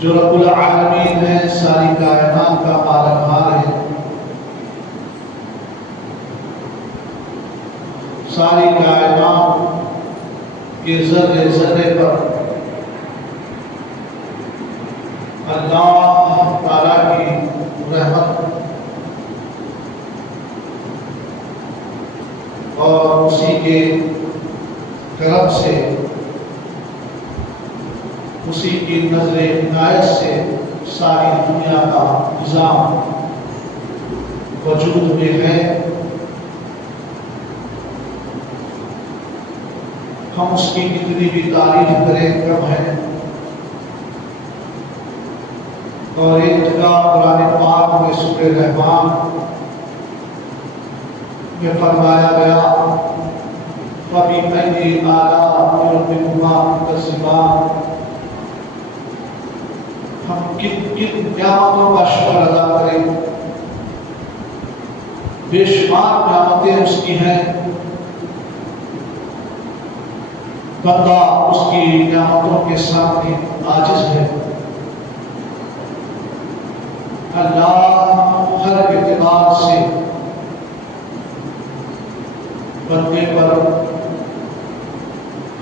جو رب العالمین ہے، ساری کائنات کا پالنہار ہے، ساری کائنات کے ذرے ذرے پر اللہ تعالیٰ کی رحمت اور اسی کے کرم سے، اسی کی نظر عنایت سے ساری دنیا کا نظام وجود میں ہے۔ ہم اس کی کتنی بھی تعریف کریں کم ہے، اور ایک جگہ قرآن پاک میں سورہ رحمان میں فرمایا گیا فَبِأَيِّ آلَاءِ رَبِّكُمَا تُكَذِّبَانِ، ہم کن نعمتوں کا شکر ادا کریں، بے شمار نعمتیں اس کی ہیں، بندہ اس کی نعمتوں کے سامنے عاجز ہے۔ اللہ ہر اعتبار سے بندے پر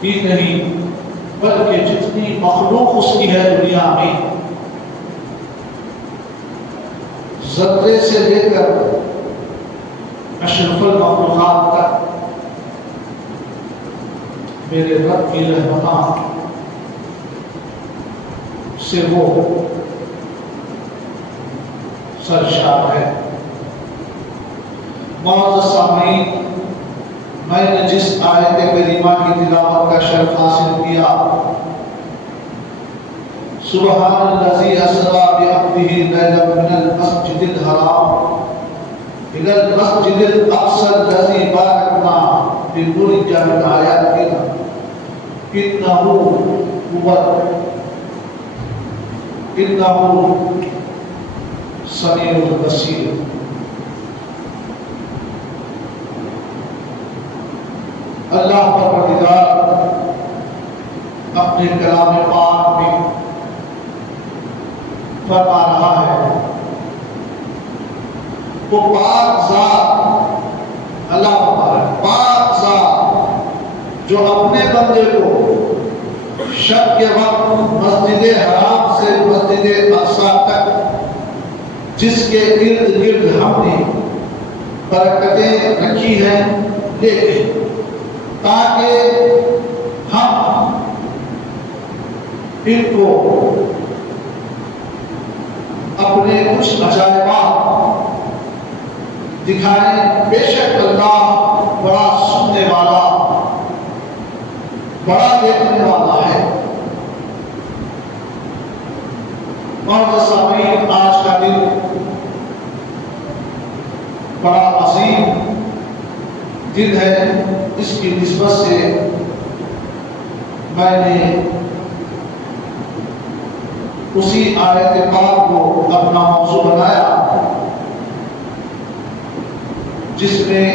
ہی نہیں بلکہ جتنی مخلوق اس کی ہے دنیا میں، ذرے سے لے کر اشرف المخلوقات تک میرے رب کی رحمتاں سے وہ سرشار ہے۔ معزز سامعین، میں نے جس آیت کریمہ کی تلاوت کا شرف حاصل کیا، سبحان الذی اسری بعبدہ لیلا من المسجد الحرام الی المسجد الاقصی الذی بارکنا لنریہ من آیاتنا انہ سمیع البصیر۔ اللہ پروردگار اپنے کلام پاک میں فرما رہا ہے، وہ پاک ذات، اللہ مبارک پاک ذات جو اپنے بندے کو شب کے وقت مسجد حرام سے مسجد اقصی تک جس کے ارد گرد ہم نے برکتیں رکھی ہیں لے کے، تاکہ ہم ان کو اپنے کچھ عجائبات دکھائیں۔ بے شک اللہ بڑا سننے والا، بڑا دیکھنے والا ہے۔ معزز سامعین، آج کا دن بڑا عظیم دن ہے، اس کی نسبت سے میں نے اسی آیت پاک کو اپنا موضوع بنایا جس میں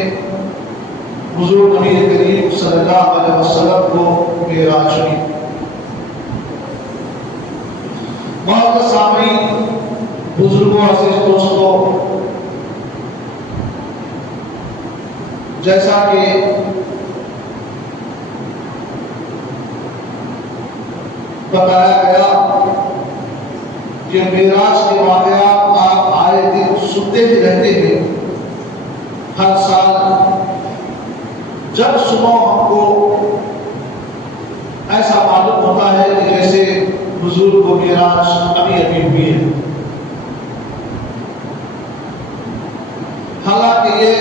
حضور نبی کریم صلی اللہ علیہ وسلم کو معراج ہوئی۔ معزز سامعین، بزرگوں، عزیز دوستوں، جیسا کہ بتایا گیا کہ معراج کے واقعات آپ آئے دن سنتے ہی رہتے ہیں۔ ہر سال جب صبح ہم کو ایسا معلوم ہوتا ہے کہ جیسے حضور کو معراج ابھی ابھی ہوئی ہے، حالانکہ یہ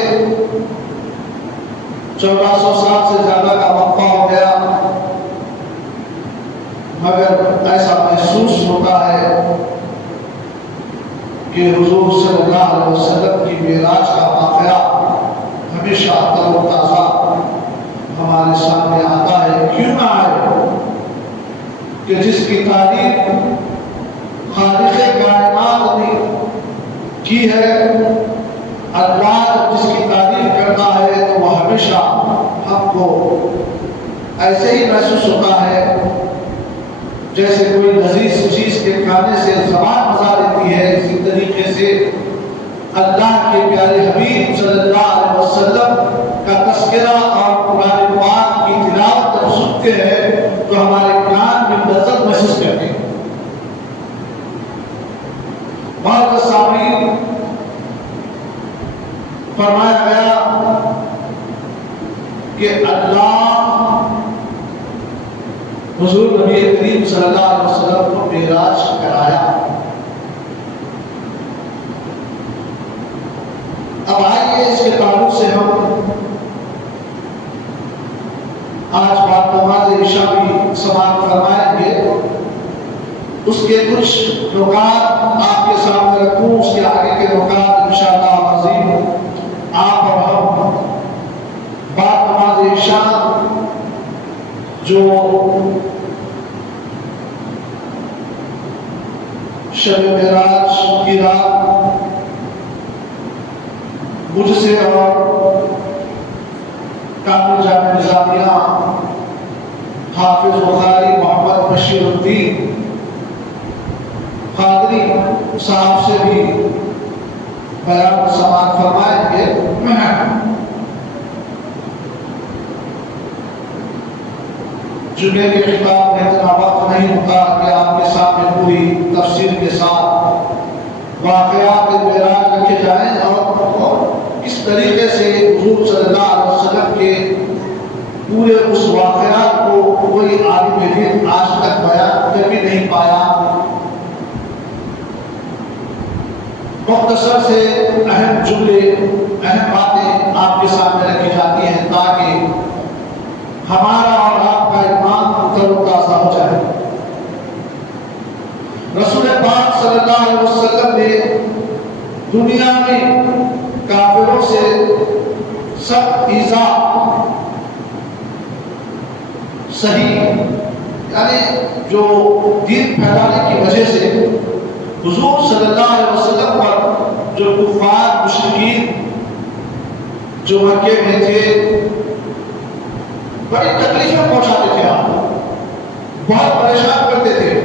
1400 سال سے زیادہ کا وقفہ ہو گیا، مگر ایسا محسوس ہوتا ہے کہ حضور صلی اللہ علیہ وسلم کی معراج کا واقعہ ہمیشہ تر و تازہ ہمارے سامنے آتا ہے۔ کیوں نہ آئے کہ جس کی تعریف خالق کائنات نے کی ہے، اللہ جس کی تعریف کرتا ہے تو وہ ہمیشہ ہم کو ایسے ہی محسوس ہوتا ہے جیسے کوئی لذیذ چیز کے کھانے سے زبان مزہ لیتی ہے، اسی طریقے سے اللہ کے پیارے حبیب صلی اللہ علیہ وسلم کا تذکرہ اور قرآن پاک کی تلاوت جب سنتے ہیں تو ہمارے کان میں لذت محسوس کرتے ہیں۔ معزز سامعین، فرمایا گیا کہ اللہ حضور نبی کریم صلی اللہ علیہ وسلم کو معراج کرایا۔ اب آئیے اس کے تعلق سے ہم آج بعد نماز عشاء بھی سماعت فرمائیں گے، اس کے کچھ نکات آپ کے سامنے رکھوں، اس کے آگے کے نکات انشاءاللہ عظیم آپ اور ہم بعد نماز عشاء جو شب معراج کی رات مجھ سے اور کامل جامع نظامیہ حافظ بخاری محمد بشیر الدین قادری صاحب سے بھی بیان سماعت فرمائیں گے۔ جمعے کے خطاب میں اتنا وقت نہیں ہوتا کہ آپ کے سامنے پوری تفصیل کے ساتھ واقعات معراج رکھے جائیں اور اس طریقے سے حضور صلی اللہ علیہ وسلم کے پورے اس واقعات کو کوئی عالم دین آج تک بیان کر بھی نہیں پایا۔ مختصر سے اہم جملے، اہم باتیں آپ کے سامنے رکھی جاتی ہیں تاکہ ہمارا اور آپ کا ایمان تر و تازہ ہو جائے۔ رسول پاک صلی اللہ علیہ وسلم نے دنیا میں کافروں سے سخت ایذا صحیح یعنی جو دین پھیلانے کی وجہ سے حضور صلی اللہ علیہ وسلم پر جو کفار مشرکین جو مکے میں تھے بڑی تکلیفیں پہنچاتے تھے، آپ بہت پریشان کرتے تھے۔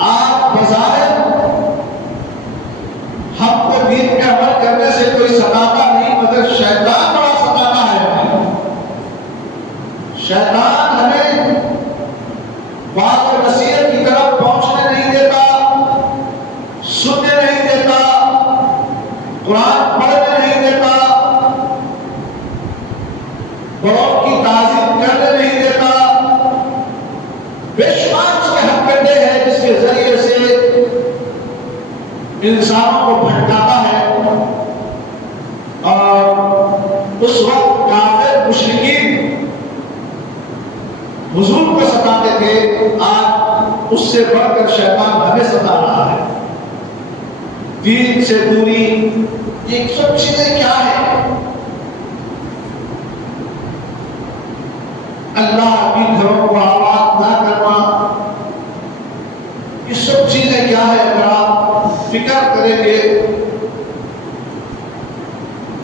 آپ بظاہر ہم کو دین پہ عمل کرنے سے کوئی ستاتا نہیں، مگر شیطان بڑا ستاتا ہے ہمیں۔ شیطان ہمیں بات اور نصیحت کی طرف پہنچنے نہیں دیتا، سننے نہیں دیتا، قرآن پڑھنے نہیں دیتا، بڑوں کی تعظیم کرنے نہیں دیتا۔ بے شمار اس کے ہم کرتے ہیں جس کے ذریعے سے انسانوں کو بھٹکاتا ہے، اور اس وقت کافر مشرکین حضور کو ستاتے تھے، آج اس سے بڑھ کر شیطان ہمیں ستا رہا ہے۔ دین سے دوری، یہ سب چیزیں کیا ہے؟ اللہ کی گھروں کو آباد نہ کرنا، یہ سب چیزیں کیا ہے؟ اگر آپ فکر کریں گے،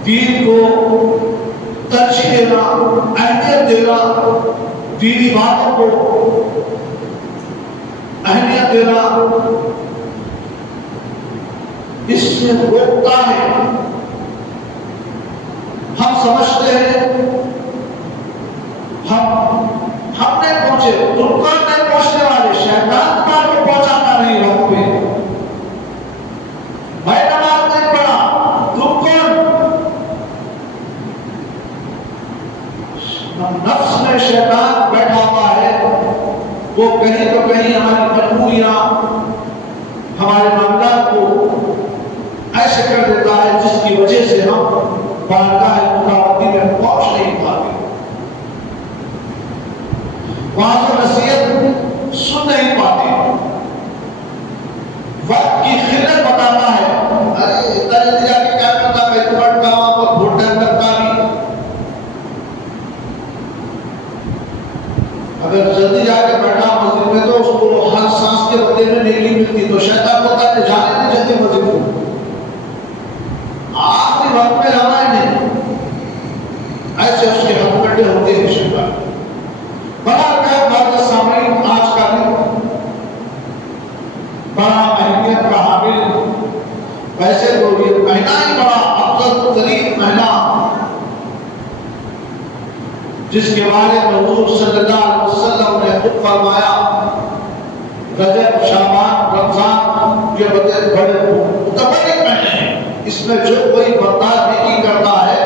دین کو ترجیح دینا، اہمیت دینا، دینی باتوں کو اہمیت دینا، اس سے روکتا ہے۔ ہم سمجھتے ہیں ہم نہیں پہنچے، تم کون نہیں پہنچنے والے، شیطان تمہارے کو پہنچاتا نہیں وقت پہ۔ میں نماز نہیں پڑھا، تم کون؟ نفس میں شیطان بیٹھا ہوا ہے، وہ کہیں تو کہیں ہماری مجبوریاں، ہمارے معاملات کو ایسے کر دیتا ہے جس کی وجہ سے ہم بارگاہ خداوندی میں پہنچ نہیں پاتے، وہاں سے نصیحت سن نہیں پاتے۔ وقت کی خلت بتاتا ہے، ارے اتنا جلدی جا کے کیا کرتا، میں تمہارا کام پر بھوٹ ٹائم کرتا بھی۔ اگر جلدی جا کے بیٹھا مسجد میں تو اس کو ہر سانس کے بدلے میں نیکی ملتی، تو شیطان ہوتا ہے جانے نہیں جاتے مسجد کو، آخری وقت میں جانا ہے نہیں۔ جس کے بارے میں حضور صلی اللہ علیہ وسلم نے خود فرمایا رجب شعبان رمضان کے بڑے متبرک مہینے ہیں، اس میں جو کوئی بندہ نیکی کرتا ہے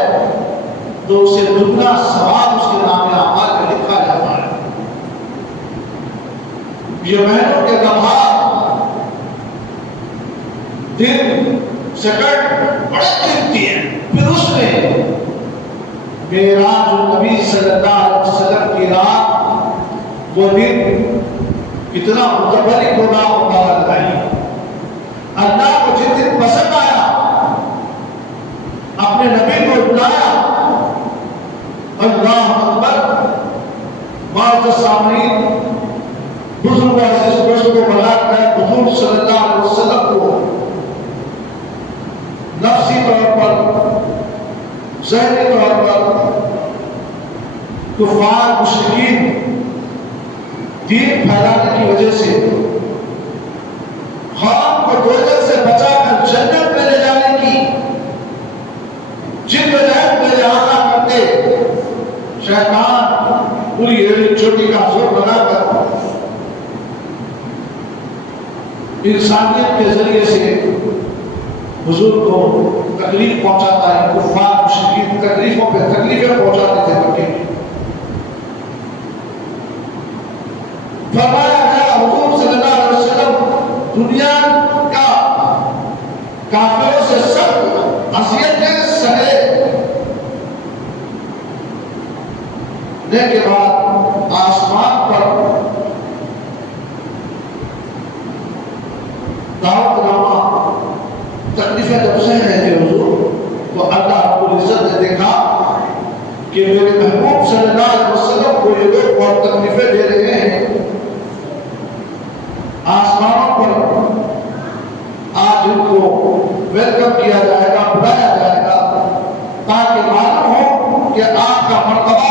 تو اسے دگنا ثواب اس کے نام اعمال میں لکھا جاتا ہے۔ یہ مہینوں کے لمحات دن سیکنڈ بڑے قیمتی ہیں۔ پھر اس میں معراج النبی صلی اللہ علیہ وسلم کی رات، وہ دن کتنا متبرک ہوگا اور بتائیے۔ اللہ کو جس دن پسند آیا اپنے نبی کو بلایا، اللہ اکبر، معزز سامعین، بزرگ عزیز دوستوں کو بلا کر حضور صلی اللہ علیہ وسلم کو نفسی طور پر، ذہنی طور پر کفار مشرکین دین پھیلانے کی وجہ سے حرام کو دوزخ سے بچا کر جنت میں لے جانے کی جن وجہ میں لہٰذا کرتے شیطان پوری ایڑی چوٹی کا زور لگا کر انسانیت کے ذریعے سے حضور کو تکلیف پہنچاتا ہے۔ کفار مشرکین تکلیفوں پہ تکلیفیں پہنچاتے تھے مکے میں۔ فرمایا گیا حضور صلی اللہ علیہ وسلم دنیا کا کافروں سے سخت اذیتیں سہے کے بعد آسمان پر دعوت نامہ تکلیفیں جب سہ رہے تھے حضور، تو اللہ رب العزت نے دیکھا کہ میرے محبوب صلی اللہ علیہ وسلم کو یہ لوگ بہت تکلیفیں دے رہے ہیں، آسمانوں پر آج ان کو ویلکم کیا جائے گا، بلایا جائے گا، تاکہ معلوم ہو کہ آپ کا مرتبہ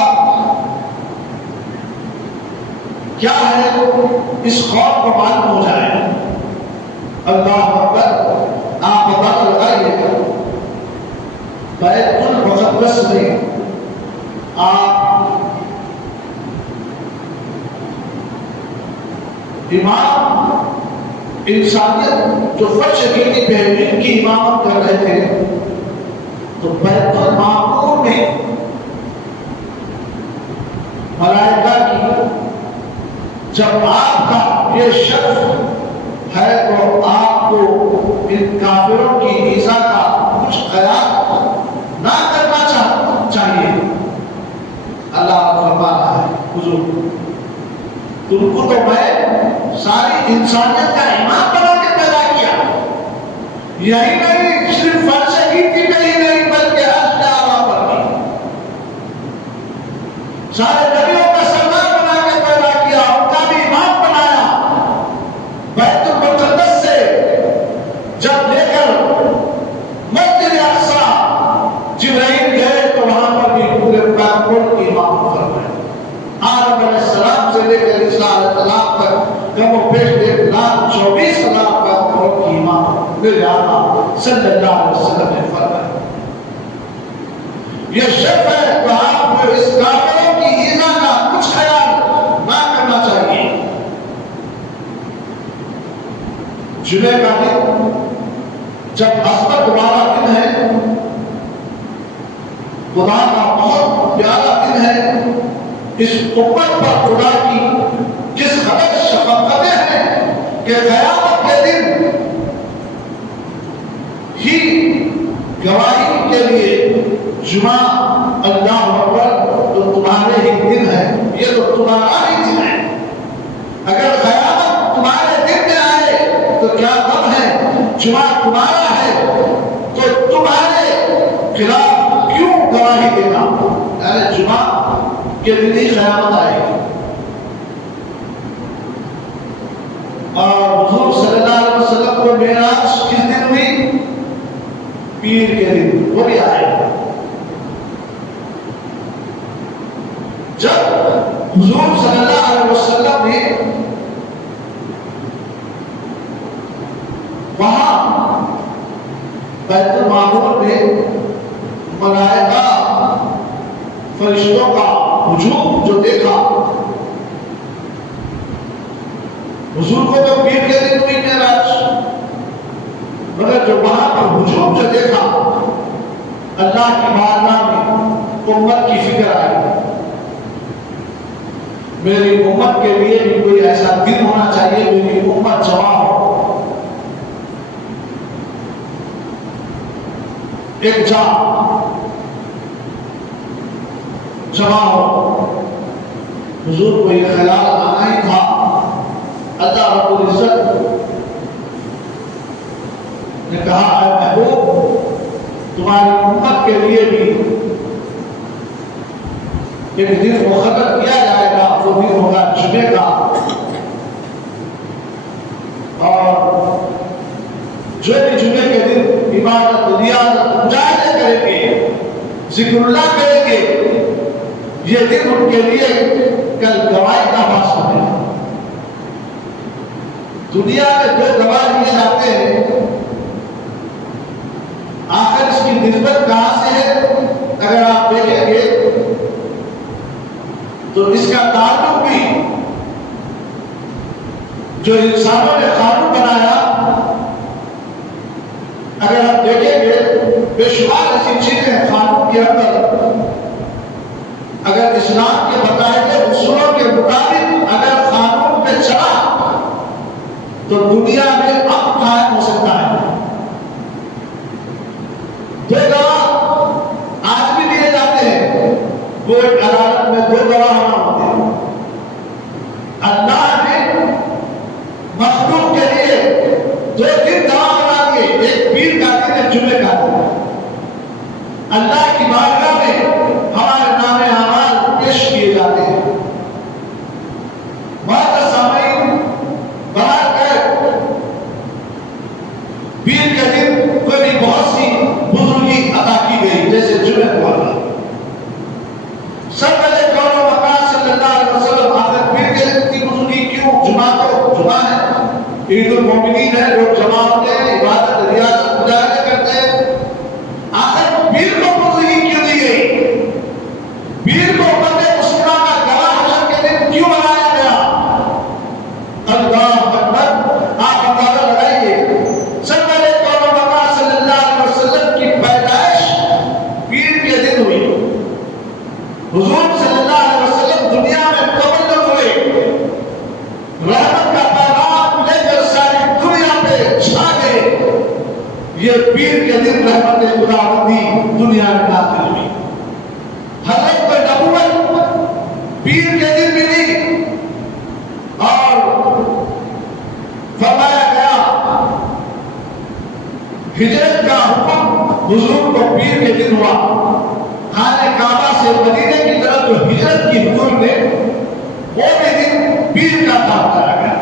کیا ہے، اس خوف کو معلوم ہو جائے۔ اللہ اکبر، آپ پتہ لگائیے بیت المقدس میں آپ امام انسانیت جو فرش گیری بہترین کی امامت کر رہے تھے، تو بیت المعمور میں ملائکہ کی جب آپ کا یہ شرف ہے تو آپ کو ان کافروں کی ایذا کا کچھ خیال نہ کرنا چاہیے۔ اللہ فرماتا ہے حضور تم کو تو میں ساری انسانیت کا امام بنا کے پیدا کیا، یہی نہیں صرف فرش گیری میں ہی نہیں بلکہ عرش کے اعلیٰ پر بھی سارے نبیوں کا سردار بنا کے پیدا کیا، ان کا بھی امام بنایا۔ بیت المقدس سے جب لے کر مسجد اقصی جبرائیل گئے تو وہاں پر بھی پورے کائنات کی امام فرمائے۔ آدم علیہ السلام سے لے کر عیسیٰ علیہ السلام تک کم و بیش 1,24,000 پیغمبروں کی امام میرے آقا صلی اللہ علیہ وسلم نے فرمایا۔ یہ شرف ہے کہ آپ کو اس کافروں کی ایذا کا کچھ خیال نہ کرنا چاہیے۔ جمعہ کا دن جب عظمت والا دن ہے، خدا کا بہت پیارا دن ہے، اس امت پر خدا کی کس قدر شفقتیں ہیں کہ قیامت کے دن ہی گواہی کے لیے جمعہ اللہ اکبر تو تمہارے ہی دن ہے، یہ تو تمہارا ہی دن ہے۔ اگر قیامت تمہارے دن میں آئے تو کیا غم ہے، جمعہ تمہارا ہے تو تمہارے خلاف کیوں گواہی دینا؟ یعنی جمعہ کے دن ہی قیامت آئے گی۔ اور حضور صلی اللہ علیہ وسلم کو معراج کس دن ہوئی؟ پیر کے دن، وہ بھی آئے گا۔ جب حضور صلی اللہ علیہ وسلم نے وہاں بیت المعمور میں ملائکہ فرشتوں کا ہجوم جو دیکھا، حضور کو تو پیر کے دن ہوئی معراج، مگر جو وہاں پر ہجوم جو دیکھا، اللہ کی بارگاہ میں امت کی فکر آئی، میری امت کے لیے بھی کوئی ایسا دن ہونا چاہیے، میری امت جمع ہو، ایک جمع ہو۔ حضور کو یہ خیال آنا ہی تھا، اللہ رب العزت نے کہا اے محبوب تمہاری امت کے لیے بھی ایک دن مقرر کیا جائے گا، وہ دن ہوگا جمعے کا، اور جو بھی جمعے کے دن عبادت ریاضت مجاہدے کریں گے، ذکر اللہ کریں گے، یہ دن ان کے لیے کل گواہی کا باعث بنے گا۔ دنیا میں جو گواہ دیے جاتے ہیں، آخر اس کی نسبت کہاں سے ہے؟ اگر آپ دیکھیں گے تو اس کا تعلق بھی جو انسانوں نے قانون بنایا، اگر آپ دیکھیں گے بے شمار ایسی چیزیں قانون کے اندر، اگر اسلام کے بتائے گئے اصولوں کے مطابق اگر قانون پہ چلا تو دنیا میں امن قائم ہو سکتا ہے۔ دو گواہ آج بھی دیے جاتے ہیں، کوئی عدالت میں دو گواہ ہونا ہوتے ہیں۔ اللہ نے مخلوق کے لیے دو دن گواہ بنا دیے، ایک پیر کا دن ہے، جمعے کا دن۔ اللہ کی بارگاہ میں ہمارے نام اعمال پیش کیے جاتے ہیں۔ معزز سامعین، باہر گئے پیر کے دن کو بھی بہت سی بزرگی عطا کی گئی، جیسے جمعے کو عطا۔ سرور کون و مکان صلی اللہ علیہ وسلم آخر پیر کے دن کی بزرگی کیوں؟ جمعہ تو جمعہ ہے، عید المومنین ہے، لوگ جمع ہوتے ہیں، عبادت ریاضت مجاہدے کرتے ہیں، آخر پیر کو بزرگی کیوں دی گئی؟ پیر کو امت مسلمہ کا گواہ حشر کے دن کیوں بنایا گیا؟ اللہ اکبر! آپ اندازہ لگائیے، سرور کون و مکان صلی اللہ علیہ وسلم کی پیدائش پیر کے دن ہوئی، حضور صلی اللہ علیہ وسلم دنیا میں تولد ہوئے، رحمت کا پیغام لے کر ساری دنیا پہ چھا گئے، یہ پیر کے دن رحمت خداوندی دنیا میں نازل ہوئی۔ حضرت کو نبوت پیر کے دن ملی، اور فرمایا گیا ہجرت کا حکم حضور کو پیر کے دن ہوا۔ خانہ کعبہ سے مدینے کی طرف جو ہجرت کی حضور نے، وہ بھی دن پیر کا تھا بتایا گیا۔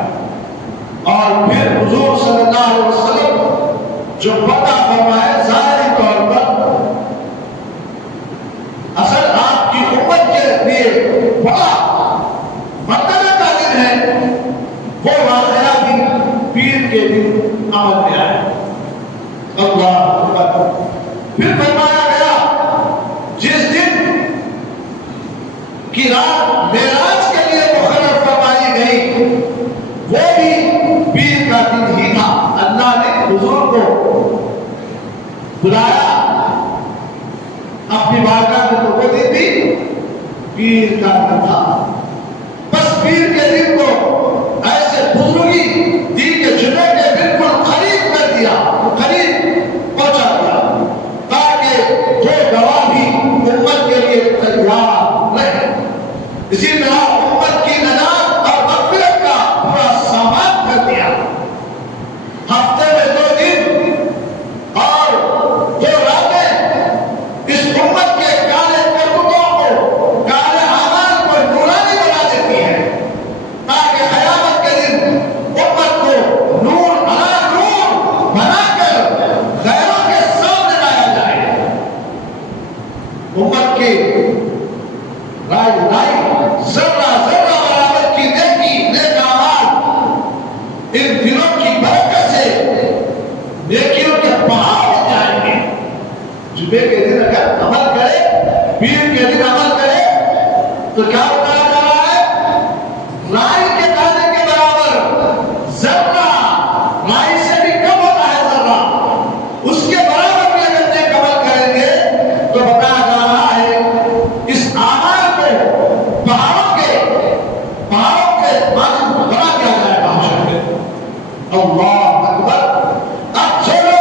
اور پھر حضور صلی اللہ علیہ وسلم جو پتہ فرمائے ظاہری طور پر اصل آپ کی امت کے لیے بڑا مرتبہ کا دن ہے، وہ واقعہ بھی پیر کے دن عمل میں آئے۔ اللہ اکبر! پھر فرمایا گیا جس دن کی رات معراج کے لیے مقرر فرمائی گئی، وہ بھی پیر کا دن ہی تھا۔ اللہ نے حضور کو بلایا اپنی بارگاہ میں، تو وہ دن بھی پیر کا دن تھا۔ بس پیر کے دن کو ایسے بزرگی دی کہ جمعے کے بالکل قریب کر دیا، قریب پہنچا دیا، تاکہ وہ گواہ بھی امت کے لیے تیار رہے۔ اسی طرح امت کی نجات اور مغفرت کا پورا سامان کر دیا۔ ہفتے میں 2 دن اور 2 راتیں اس امت کے کالے کرتوتوں کو، کالے اعمال کو نورانی بنا دیتی ہے، تاکہ قیامت کے دن امت کو نور علی نور بنا کر غیروں کے سامنے لایا جائے۔ امت کی رائی ذرہ ذرہ برابر کی نیکی، نیک اعمال ان دنوں کی برکت سے نیکیوں کے پہاڑ ہو جائیں گے۔ جمعے کے دن اگر عمل کرے، پیر کے دن عمل کرے، تو کیا بتایا جا رہا ہے؟ رائی کے دانے کے برابر ذرہ، رائی سے بھی کم ہوتا ہے ذرہ، اس کے برابر بھی اگر نیک عمل کریں گے تو بتایا جا رہا ہے اس اعمال کو پہاڑوں کے مانند بنا دیا جائے گا حشر میں۔ اللہ اکبر۔ اب چھوڑو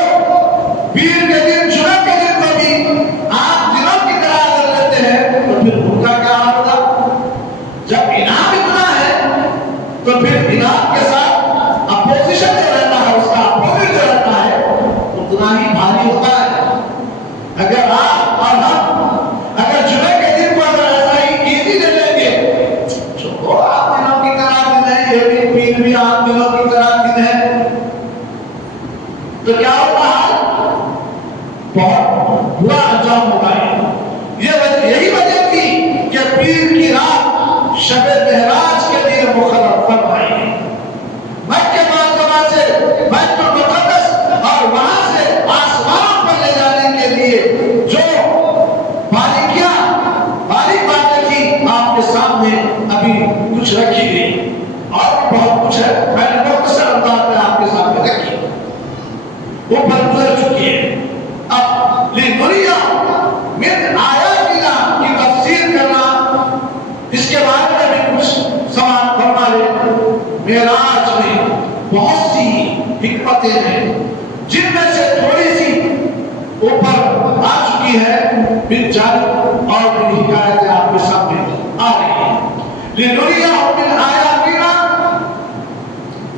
پیر کے دن، جمعہ کے دن کو بھی آپ دنوں کی طرح اگر لیتے ہیں تو پھر ان کا کیا حال ہوگا؟ جب انعام اتنا ہے تو پھر انعام کے ساتھ اپوزیشن جو رہتا ہے، اس کا اپوزٹ جو رہتا ہے اتنا ہی بھاری ہوتا ہے۔ اگر آپ اور ہم اگر جمعے کے دن کو اگر ایسا ہی ایزی لے لیں گے، چھوڑو آپ دنوں کی طرح دن ہے، یہ بھی پیر بھی آپ دنوں کی طرح دن ہے، تو کیا ہوتا ہے؟ بہت برا انجام ہوگا۔ یہی وجہ تھی کہ پیر کی رات شب معراج کے لیے مقرر فرمائی ہے۔ مکہ معظمہ سے بیت المقدس اور وہاں سے آسمان پر لے جانے کے لیے جو باریک باتیں تھی آپ کے سامنے ابھی کچھ رکھی گئی، اور بھی بہت کچھ ہے، میں نے مختصر انداز میں آپ کے سامنے رکھی، وہ پر گزر چکی ہے۔ اب لنُرِیَ مِنْ آیاتنا کی تفسیر کرنا، اس کے بارے میں بھی کچھ سوال فرما لے۔ معراج میں بہت سی حکمتیں ہیں، جن میں سے تھوڑی سی اوپر آ چکی ہے، پھر جاری اور بھی حکایتیں آپ کے سامنے آ رہی ہیں۔ لنُرِیَ مِنْ آیاتنا،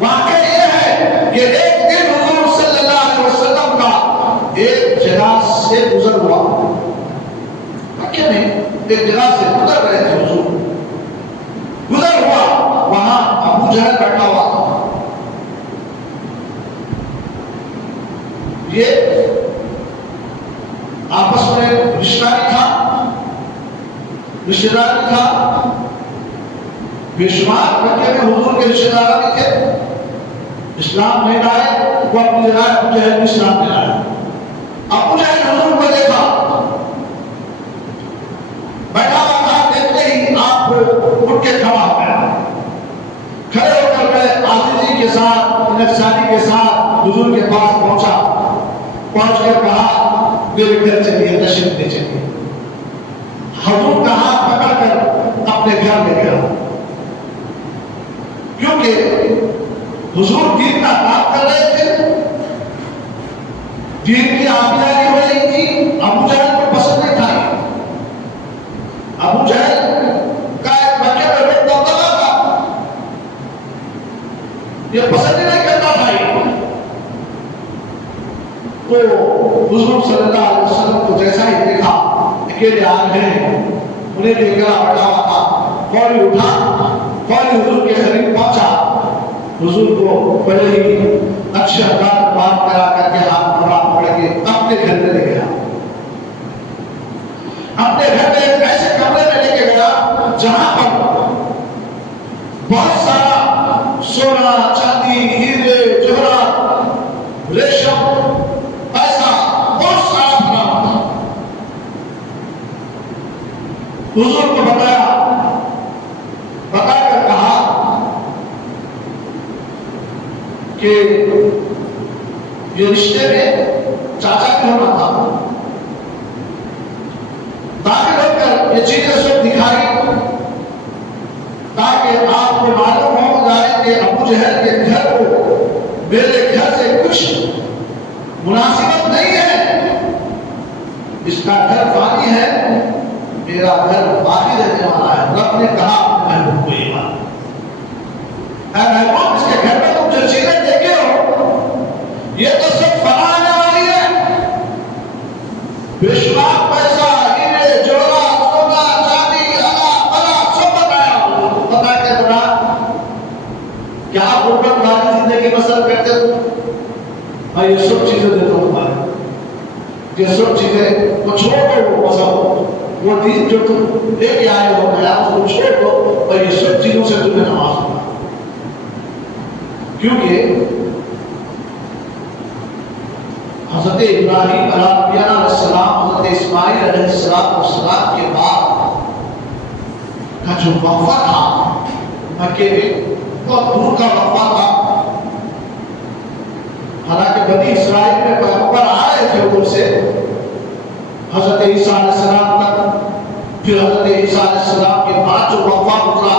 واقعہ یہ ہے کہ ایک دن حضور صلی اللہ علیہ وسلم کا ایک جگہ سے گزر ہوا، مکہ میں ایک جگہ سے گزر رہے تھے حضور، گزر ہوا، وہاں ابو جہل بیٹھا ہوا تھا۔ یہ آپس میں رشتہ تھا بے شمار، مکہ میں حضور کے رشتہ دار بھی تھے، اسلام نہیں لائے، وہ اپنی جگہ ابو جہل بھی اسلام نہیں لائے۔ ابو جہل حضور کو دیکھا بیٹھا ہوا تھا، دیکھتے ہی آپ اٹھ کے کھڑا ہو گیا، کھڑے ہو کر کے عاجزی کے ساتھ، نفسانی کے ساتھ حضور کے پاس پہنچا، پہنچ کر کہا میرے گھر چلیے، تشریف لے چلیے۔ حضور کا ہاتھ پکڑ کر اپنے گھر لے گیا، کیونکہ حضور دین کا کام کر رہے تھے، دین کی آبیاری ہو رہی تھی۔ ابو جہل کو پسند نہیں تھا، ابو جہل کا ایک مکے میں روک دبدبا تھا، یہ پسند نہیں کرتا تھا۔ تو حضور صلی اللہ علیہ وسلم کو جیسا ہی دیکھا، اکیلے آ گئے، انہیں بھی گلا بیٹھا ہوا تھا، فوری اٹھا، فوری حضور کے قریب پہنچا، حضور کو بڑے ہی اچھے انداز بات کرا کر کے ہاتھ پکڑ کے اپنے گھر میں لے گیا۔ اپنے گھر میں ایک ایسے کمرے میں لے کے گیا جہاں پر بہت سارا سونا، چاندی، ہیرے، جواہرات، ریشم، پیسہ بہت سارا بنا تھا۔ حضور کو بتا کر کہا کہ یہ رشتے میں چاچا بھی ہونا تھا۔ داخل ہو کر یہ چیزیں سب دکھائی تاکہ آپ کو معلوم ہو جائے کہ ابو جہل کے گھر کو میرے گھر سے کچھ مناسبت نہیں ہے، اس کا گھر فانی ہے، میرا گھر باقی رہنے والا ہے۔ رب نے کہا محبوب کو یہ بات، اے محبوب، اس کے گھر میں تم جو چیزیں دیکھے ہو یہ تو سب فنا آنے والی ہے، بے شمار پیسہ، ہیرے، جوہرات، سونا، چاندی، الا بلا سب بتایا۔ بتا کے بتا کیا غربت والی زندگی بسر کرتے ہو؟ میں یہ سب چیزیں دیتا ہوں تمہارے، یہ سب چیزیں تو چھوڑ دو، وہ دین جو تم لے کے آئے ہو گیا اس کو چھوڑ دو، اور یہ سب چیزوں سے تمہیں نماز ہوگا۔ کیونکہ حضرت ابراہیم علیہ السلام، حضرت اسماعیل علیہ السلام کے بعد کا جو وقفہ تھا مکے میں بہت دور کا وقفہ تھا. حالانکہ بنی اسرائیل میں پیغمبر آ رہے تھے ادھر سے حضرت عیسیٰ علیہ السلام تک. پھر حضرت عیسیٰ علیہ السلام کے بعد جو وقفہ گزرا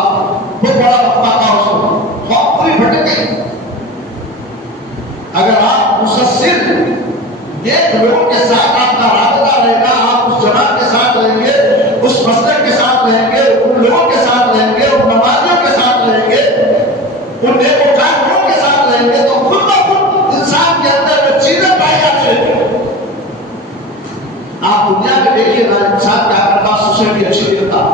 وہ بڑا وقفہ تھا. اس میں خواب پوری بھٹک گئی. اگر آپ مسلسل نیک لوگوں کے ساتھ آپ کا رابطہ رہے گا, آپ اس جماعت کے ساتھ رہیں گے, اس مسلک کے ساتھ رہیں گے, ان لوگوں کے ساتھ رہیں گے, ان نمازیوں کے ساتھ رہیں گے, ان نیکوکار لوگوں کے ساتھ رہیں گے, تو خود بخود انسان کے اندر وہ چیزیں پائی جاتی ہیں. آپ دنیا میں دیکھیے نا, انسان کیا کرتا, سوسائٹی اچھی دیتا,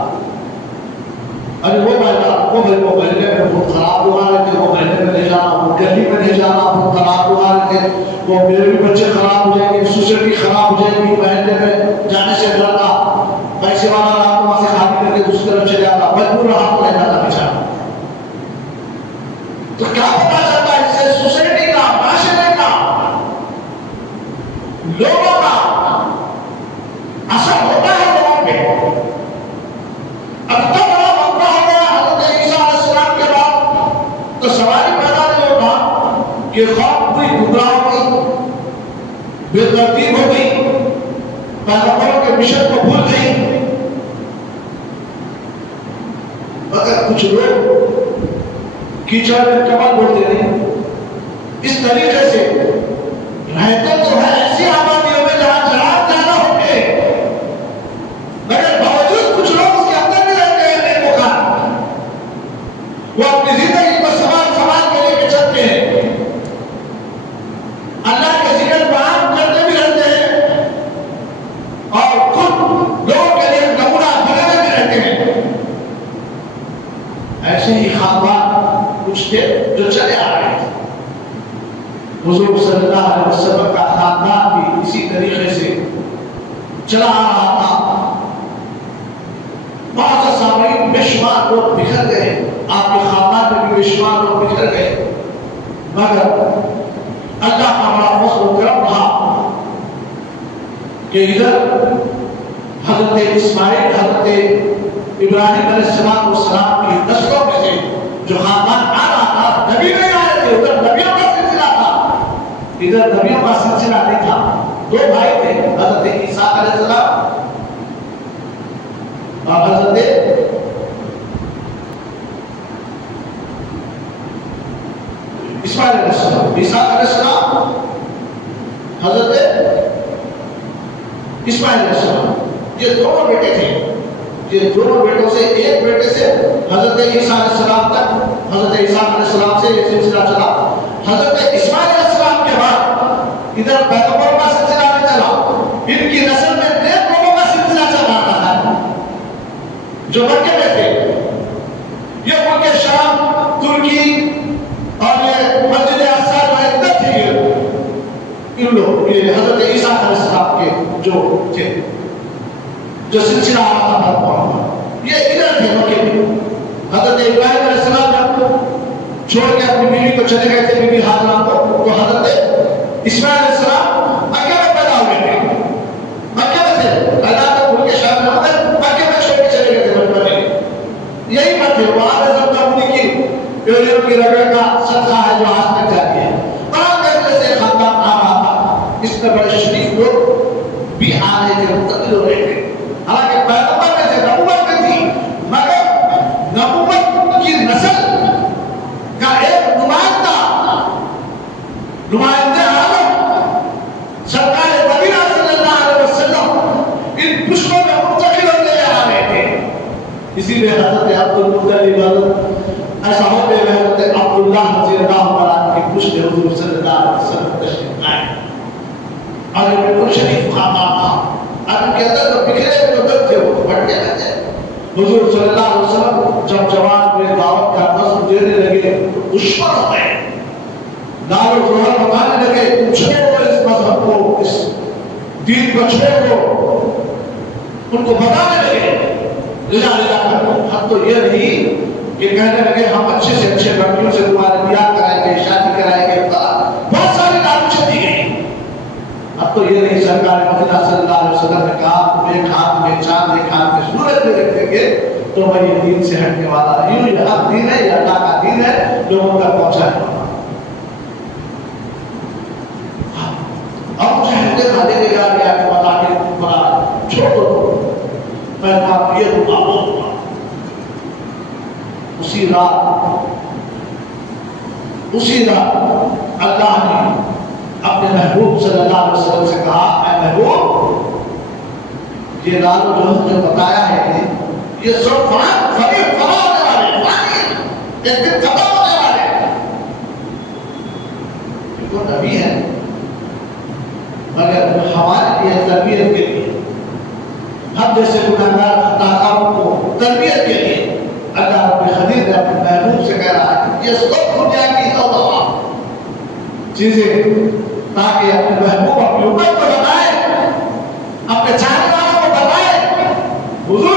ارے وہ مہینے میں بہت خراب لوگ آ رہے تھے, وہ مہینے میں نہیں جانا, وہ گلی میں نہیں جانا, بہت خراب لوگ آ رہے تھے, وہ میرے بھی بچے خراب ہو جائیں گے, سوسائٹی خراب ہو جائے گی, مہینے میں جانے سے ڈرتا, پیسے والا رات کو وہاں سے خالی کر کے دوسری طرف چلے جاتا, مجبور رہا تو رہ جاتا بیچارہ. تو کیا پتا چلتا ہے اس سے سوسائٹی کا, معاشرے کا, لوگوں کا اثر ہوتا ہے لوگوں پہ. اب اتنا بڑا موقع ہو گیا حضرت عیسیٰ علیہ السلام کے بعد, تو سوال پیدا نہیں ہوتا کہ خواب پوری گمراہ ہو گئی, بے ترتیب ہو گئی, پیغمبروں کے مشن کو بھول گئی. مگر کچھ لوگ کیچڑ میں کمر بولتے نہیں, اس طریقے سے رہتے تو ہے ایسی آبادیوں میں جہاں جرائم زیادہ ہوں گے, مگر باوجود کچھ لوگ اس کے اندر بھی رہتے ہیں نیکوکار, وہ اپنی زندگی کو سنبھال کے لے کے چلتے ہیں, اللہ کے ذکر بیان کرتے بھی رہتے ہیں, اور خود لوگوں کے لیے نمونہ بناتے بھی رہتے ہیں. ایسے ہی خاندان کچھ تھے جو چلے آ رہے تھے. حضور صلی اللہ علیہ وسلم کا خاندان بھی اسی طریقے سے چلا آ رہا تھا. بعض سامعین بے شمار لوگ بکھر گئے, آپ کے خاندان میں بھی بے شمار لوگ بکھر گئے, مگر اللہ کا بڑا فضل و کرم رہا کہ ادھر حضرت اسماعیل, حضرت ابراہیم علیہ السلام کی نسلوں میں سے جو خاندان آ رہا تھا, نبی نہیں آ رہے تھے, ادھر نبیوں کا سلسلہ تھا, ادھر نبیوں کا سلسلہ نہیں تھا. دو بھائی تھے, حضرت عیسیٰ علیہ السلام اور حضرت اسماعیل علیہ السلام. عیسیٰ علیہ السلام, حضرت اسماعیل علیہ السلام, یہ دونوں بیٹے تھے. یہ دونوں بیٹوں سے, ایک بیٹے سے حضرت عیسیٰ علیہ السلام تک, حضرت عیسیٰ علیہ السلام سے یہ سلسلہ چلا. حضرت اسماعیل علیہ السلام کے بعد ادھر پیغمبروں کا سلسلہ نہیں چلا, ان کی نسل میں نیک لوگوں کا سلسلہ چل رہا تھا جو مکے میں تھے. یہ ملک شام, ترکی اور یہ مسجد اقصی جو ہے ادھر تھی, ان لوگ یہ حضرت عیسیٰ علیہ السلام کے جو تھے, جو سلسلہ آ رہا تھا, یہ ادھر تھے مکے میں. حضرت ابراہیم علیہ السلام جب چھوڑ کے اپنی بیوی کو چلے گئے تھے, بیوی ہاجرہ کو, تو حضرت اسماعیل علیہ السلام مکے میں پیدا ہوئے تھے, مکے میں تھے. اللہ کا ملک شام میں ہوتے, مکے میں چھوڑ کے چلے گئے تھے بچپن میں, یہی بات ہے. وہاں پہ سب کمپنی کی رگڑ کا صدقہ ہے جو آج تک جاتی ہے. بڑا پہلے سے خاندان آ رہا تھا, اس میں بڑے شریف لوگ بھی آ رہے تھے, مقتدر ہو رہے تھے. حالانکہ پیغمبر میں تھے, نبوت میں تھی, مگر نبوت کی نسل کا ایک نمائندہ عالم سرکار مدینہ صلی اللہ علیہ وسلم ان پشتوں میں منتقل ہوتے آ رہے تھے. اسی لیے حضرت عبدالمطلب ایسا ہوتے ہوئے حضرت عبداللہ رضی اللہ عنہ کی پشت حضور صلی اللہ علیہ وسلم تشریف لائے, اور یہ بالکل شریف خاندان تھا. ان کے اندر جو بکھرے ہوئے جو درد تھے وہ بڑھتے رہتے. حضور صلی اللہ علیہ وسلم جب جوان میں دعوت کا نظم دینے لگے تو دشمن ہو گئے, دار و جوہر بتانے لگے, تم چھوڑو اس مذہب کو, اس دین کو چھوڑو, ان کو بتانے لگے لجا کر. ہم تو یہ نہیں کہ کہنے لگے ہم اچھے سے اچھے لڑکیوں سے تمہارے بیاہ کرائیں گے, شادی کرائیں گے, بہت ساری دعوتیں دی گئی. اب تو یہ نہیں, سرکار مدینہ صلی اللہ علیہ وسلم نے کہا تم ایک ہاتھ میں چاند, ایک ہاتھ میں سورج میں رکھیں گے تو بھائی یہ دین سے ہٹنے والا نہیں، یہ حق دین ہے، یہ اللہ کا دین ہے، لوگوں تک پہنچانے والا۔ اب مجھے ہمیں کھا دے گا یا کہ بتا کے بنا چھوڑ دو، میں آپ یہ دوں آپ وہ دوں۔ اسی رات اللہ نے اپنے محبوب صلی اللہ علیہ وسلم سے کہا، اے محبوب یہ رات جو ہم نے بتایا ہے کہ یہ سب فریق فنا ہونے والے فانی ایک دن ختم ہونے والے، وہ نبی ہے مگر ہمارے لیے تربیت کے لیے، ہم جیسے گناہگار خطاکاروں کو تربیت کے لیے اللہ رب خدیر نے اپنے محبوب سے کہہ رہا ہے یہ سب دنیا کی چیزیں تاکہ اپنے محبوب اپنی امت کو بتائے، اپنے چاہنے والوں کو بتائے، حضور